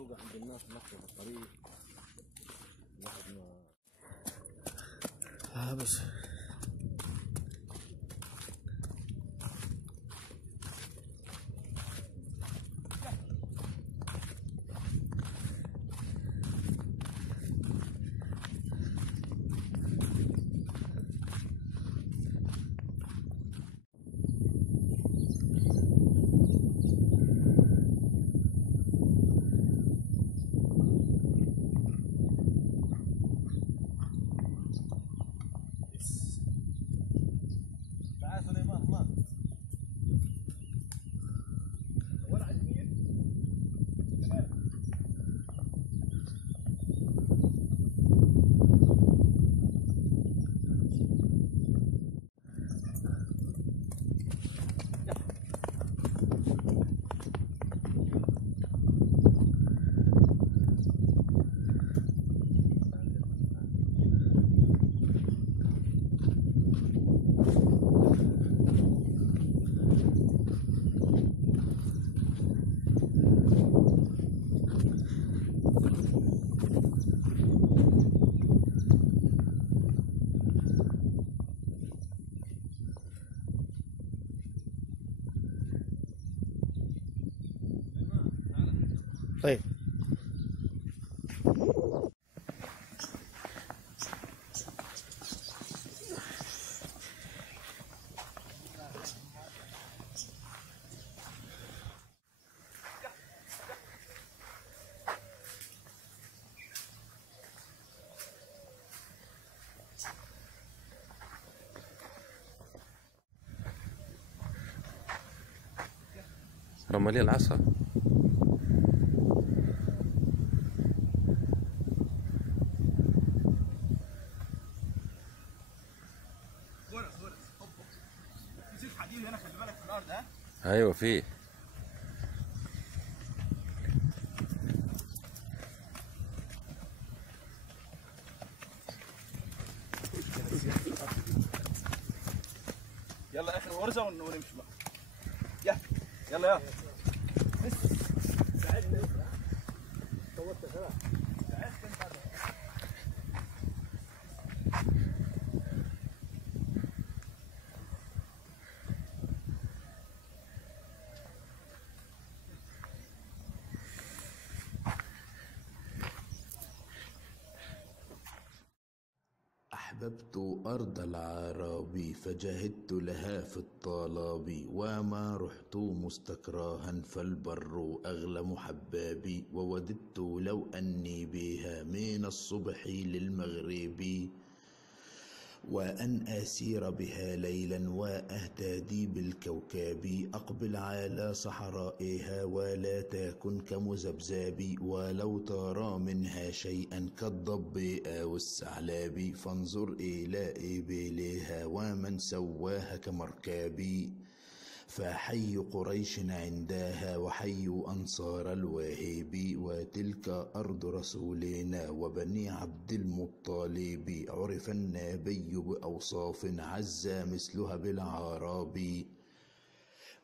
نسوق عند الناس ناخذ الطريق ناخذ بس طيب رمى لي العصا. في سيخ حديد هنا، خلي بالك في الارض. ها ايوه فيه. يلا اخر غرزه ونمشي بقى. يلا يلا بس ساعدني. طولت خلاص. أحببت أرض العرب فجهدت لها في الطلب، وما رحت مستكراها فالبر أغلى محبابي، ووددت لو أني بها من الصبح للمغرب، وأن أسير بها ليلا وأهتدي بالكوكب، أقبل على صحرائها ولا تكن كمذبذب، ولو ترى منها شيئا كالضب أو الثعلب، فانظر إلى إبلها ومن سواها كمركب، فحي قريش عندها وحي أنصار الواهب، وتلك أرض رسولنا وبني عبد المطلب، عرف النبي بأوصاف عز مثلها بالعرب،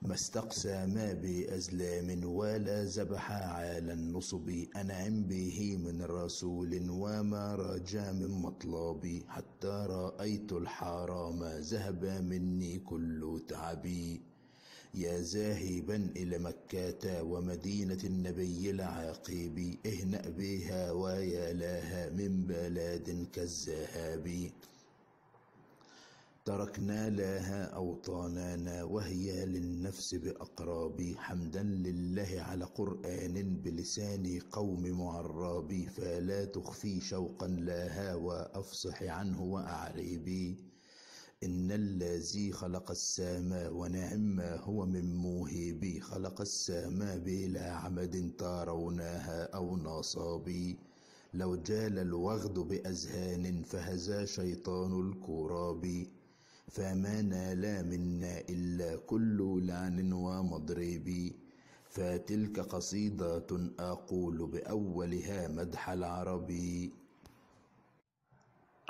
ما استقسم بأزلام ولا ذبح على النصب، أنعم به من رسول وما رجا من مطلبي، حتى رأيت الحرام ذهب مني كل تعبي، يا ذاهبا إلى مكة ومدينة النبي العاقب، اهنأ بها ويا لها من بلاد كالذهب، تركنا لها أوطاننا وهي للنفس بأقراب، حمدا لله على قرآن بلسان قوم معرب، فلا تخفي شوقا لها وأفصح عنه وأعربي، إن الذي خلق السماء ونعم ما هو من موهب، خلق السماء بلا عمد ترونها أو نصاب، لو جال الوغد بأذهان فهزا شيطان الكراب، فما نال منا إلا كل لعن ومضرب، فتلك قصيدة أقول بأولها مدح العرب.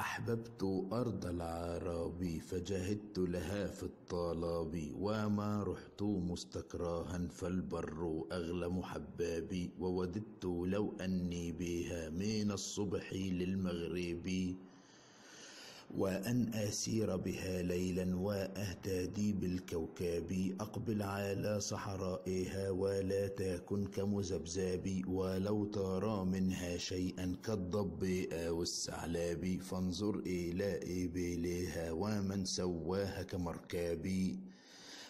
أحببت أرض العرب فجهدت لها في الطلب وما رحت مستكراها فالبر أغلى محبابي ووددت لو أني بها من الصبح للمغرب وأن أسير بها ليلا وأهتدي بالكوكب أقبل على صحرائها ولا تكن كمذبذب ولو ترى منها شيئا كالضب أو الثعلب فانظر إلى إبلها ومن سواها كمركب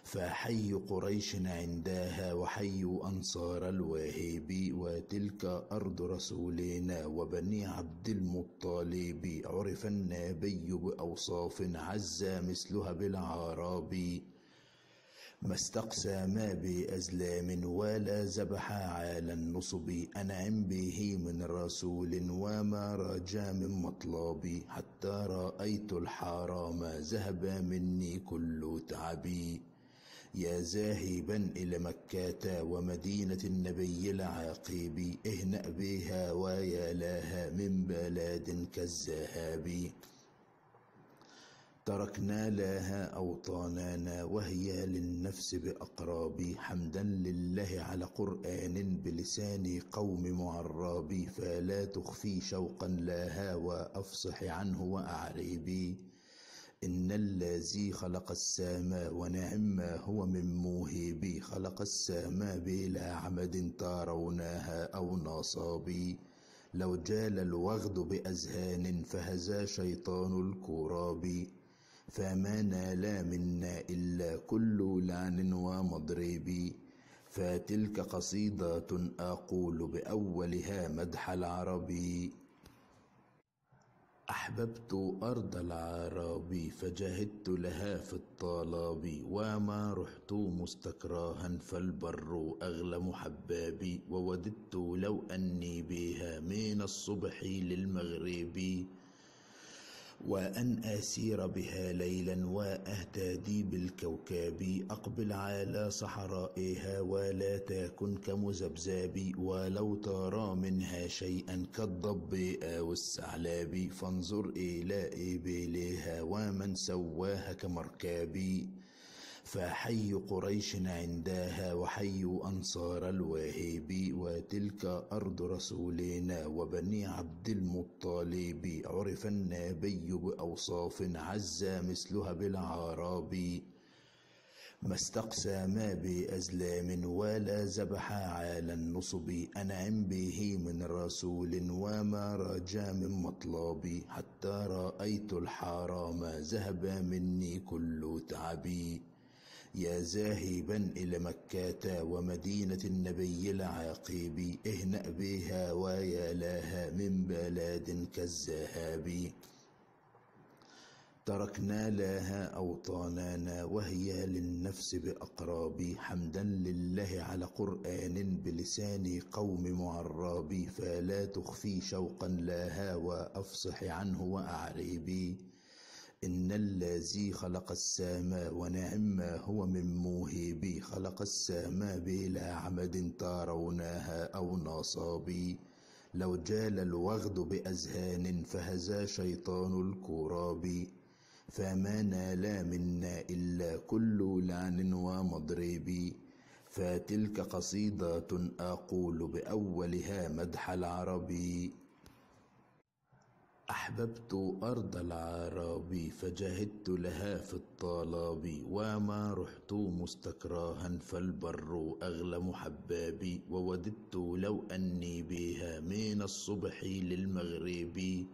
فحي قريش عندها وحي أنصار الواهب وتلك أرض رسولنا وبني عبد المطلب عرف النبي بأوصاف عز مثلها بالعرب ما استقسم بأزلام ولا ذبح على النصب أنعم به من رسول وما رجا من مطلبي حتى رأيت الحرام ذهب مني كل تعبي يا ذاهبا إلى مكة ومدينة النبي العاقب اهنأ بها ويا لها من بلاد كالذهب تركنا لها أوطاننا وهي للنفس بأقراب حمدا لله على قرآن بلسان قوم معرب فلا تخفي شوقا لها وأفصح عنه وأعربي إن الذي خلق السماء ونعم ما هو من موهب خلق السماء بلا عمد ترونها أو نصاب لو جال الوغد بأذهان فهزا شيطان الكراب فما نال منا إلا كل لعن ومضرب فتلك قصيدة أقول بأولها مدح العربي أحببت أرض العرب فجهدت لها في الطلب وما رحت مستكراها فالبر أغلى محبابي ووددت لو أني بها من الصبح للمغرب وأن أسير بها ليلا وأهتدي بالكوكب أقبل على صحرائها ولا تكن كمذبذب ولو ترى منها شيئا كالضب أو الثعلب فانظر إلى إبلها ومن سواها كمركب فحي قريش عندها وحي أنصار الواهب وتلك أرض رسولنا وبني عبد المطلب عرف النبي بأوصاف عز مثلها بالعرب ما استقسم بأزلام ولا ذبح على النصب أنعم به من رسول وما رجا من مطلبي حتى رأيت الحرام ذهب مني كل تعبي يا ذاهبا إلى مكة ومدينة النبي العاقب اهنأ بها ويا لها من بلاد كالذهب تركنا لها أوطاننا وهي للنفس بأقراب حمدا لله على قرآن بلسان قوم معرب فلا تخفي شوقا لها وأفصح عنه وأعربي إن الذي خلق السماء ونعم ما هو من موهب خلق السماء بلا عمد ترونها أو نصاب لو جال الوغد بأذهان فهزا شيطان الكراب فما نال منا إلا كل لعن ومضرب فتلك قصيدة أقول بأولها مدح العربي أحببت أرض العرب فجهدت لها في الطلب وما رحت مستكراها فالبر أغلى محبابي ووددت لو أني بها من الصبح للمغرب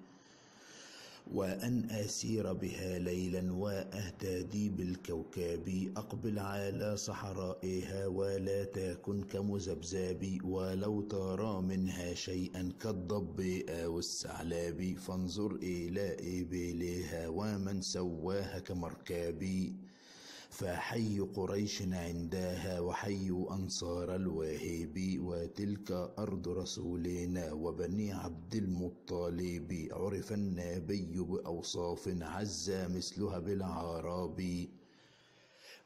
وأن أسير بها ليلا وأهتدي بالكوكب أقبل على صحرائها ولا تكن كمذبذب ولو ترى منها شيئا كالضب أو الثعلب فانظر إلى إبلها ومن سواها كمركب فحي قريش عندها وحي أنصار الواهب وتلك أرض رسولنا وبني عبد المطلب عرف النبي بأوصاف عز مثلها بالعرب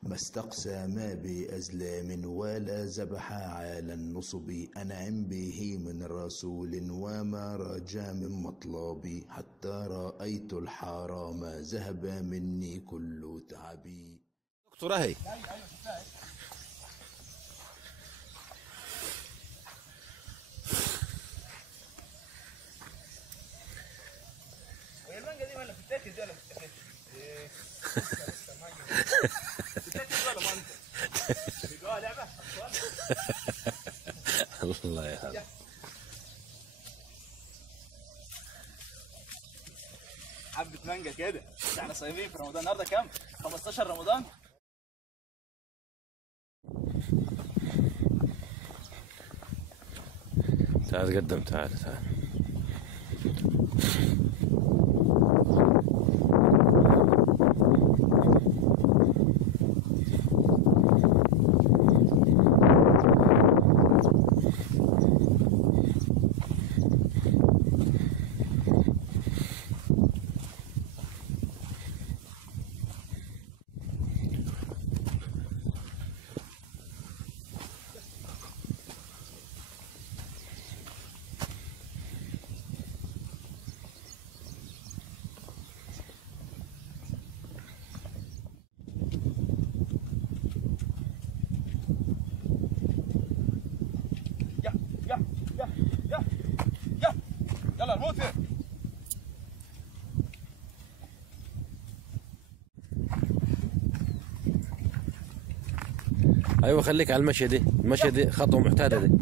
ما استقسى ما بأزلام ولا ذبح على النصب، أنعم به من رسول وما رجا من مطلبي، حتى رأيت الحرام ذهب مني كل تعبي. دكتور اهي وهي المانجا دي ولا بتتاكل دي ولا ما بتتاكلش؟ بتتاكل ولا ما انت؟ بيجوها لعبه؟ الله يهديك. حبه مانجا كده، احنا صايمين في رمضان. النهارده كام؟ 15 رمضان. تعال تقدم، تعال تعال. يلا ارموه فين؟ ايوه خليك على المشيه دي، المشيه دي خطوه معتاده دي.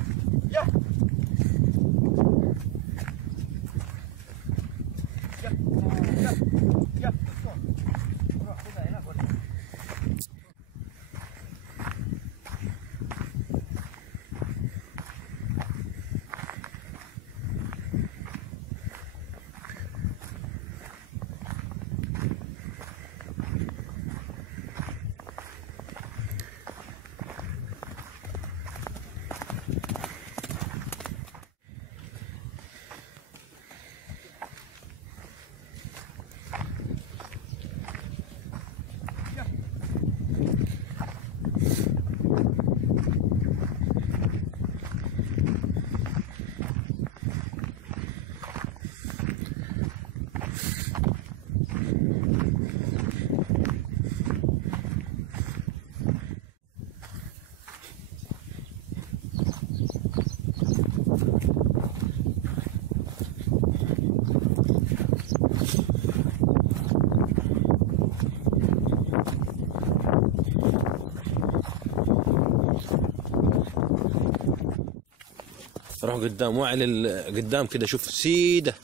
روح قدام، وعلى قدام كده، شوف سيده.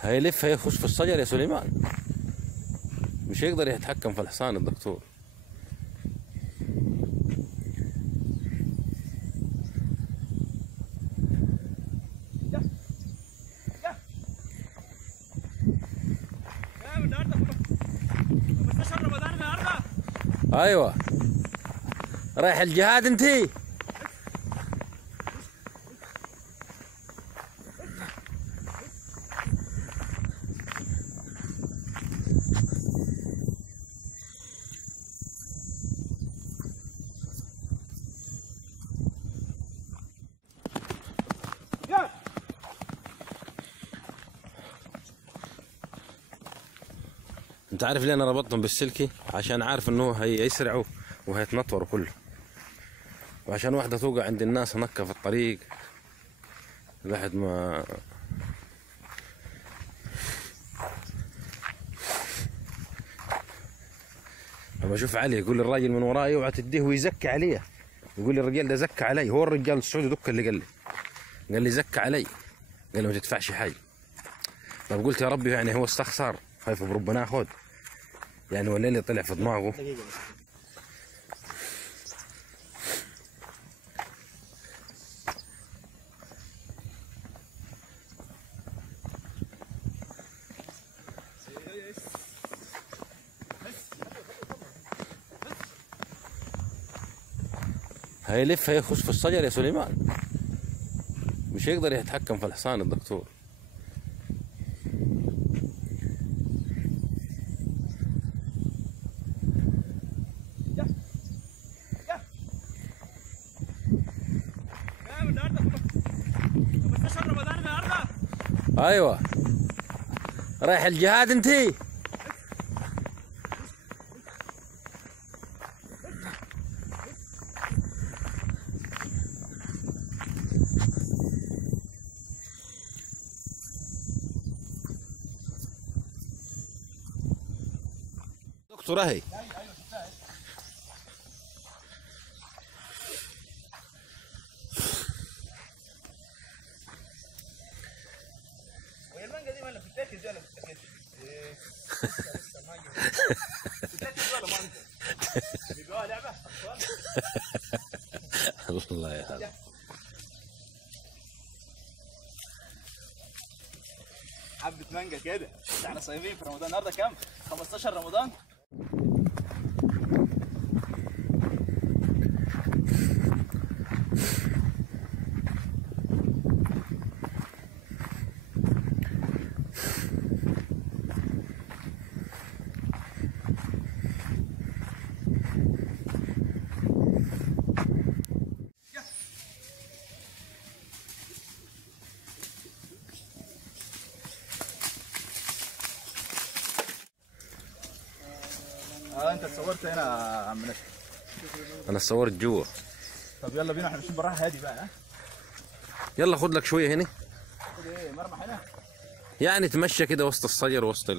هيلف هيخش في الشجر يا سليمان، مش هيقدر يتحكم في الحصان الدكتور. ايوه رايح الجهاد انتي. انت عارف ليه انا ربطتهم بالسلكي؟ عشان عارف انه هيسرعوا وهيتنطوروا كله، وعشان واحدة توقع عند الناس هنكة في الطريق لحد ما لما اشوف علي يقول لي الراجل من وراي اوعى تديه ويزكي عليه، يقول لي الرجال ده زكى علي. هو الرجال السعودي دك اللي قال لي زكى علي، قال لي ما تدفعش حاجه. طب قلت يا ربي يعني هو استخسر خايف بربنا خذ، يعني ولا اللي طلع في دماغه. دقيقة بس. هيلف هيخش في الشجر يا سليمان، مش هيقدر يتحكم في الحصان الدكتور. ايوه رايح الجهاد انتي. دكتور اهي. وهي المانجا دي ما بتتاكل دي ولا ما بتتاكلش؟ لسه ما بتتاكل ولا ما انت؟ بيبيعوها لعبة؟ الله يا هلا. حبة مانجا كده، احنا صايمين في رمضان النهارده كام؟ 15 رمضان؟ انت اتصورت هنا يا عم نشأ. انا صورت جوا. طب يلا بينا احنا ماشيين براها هادي بقى. ها يلا خد لك شويه هنا، خد ايه مرمى هنا. يعني تمشى كده وسط الشجر وسط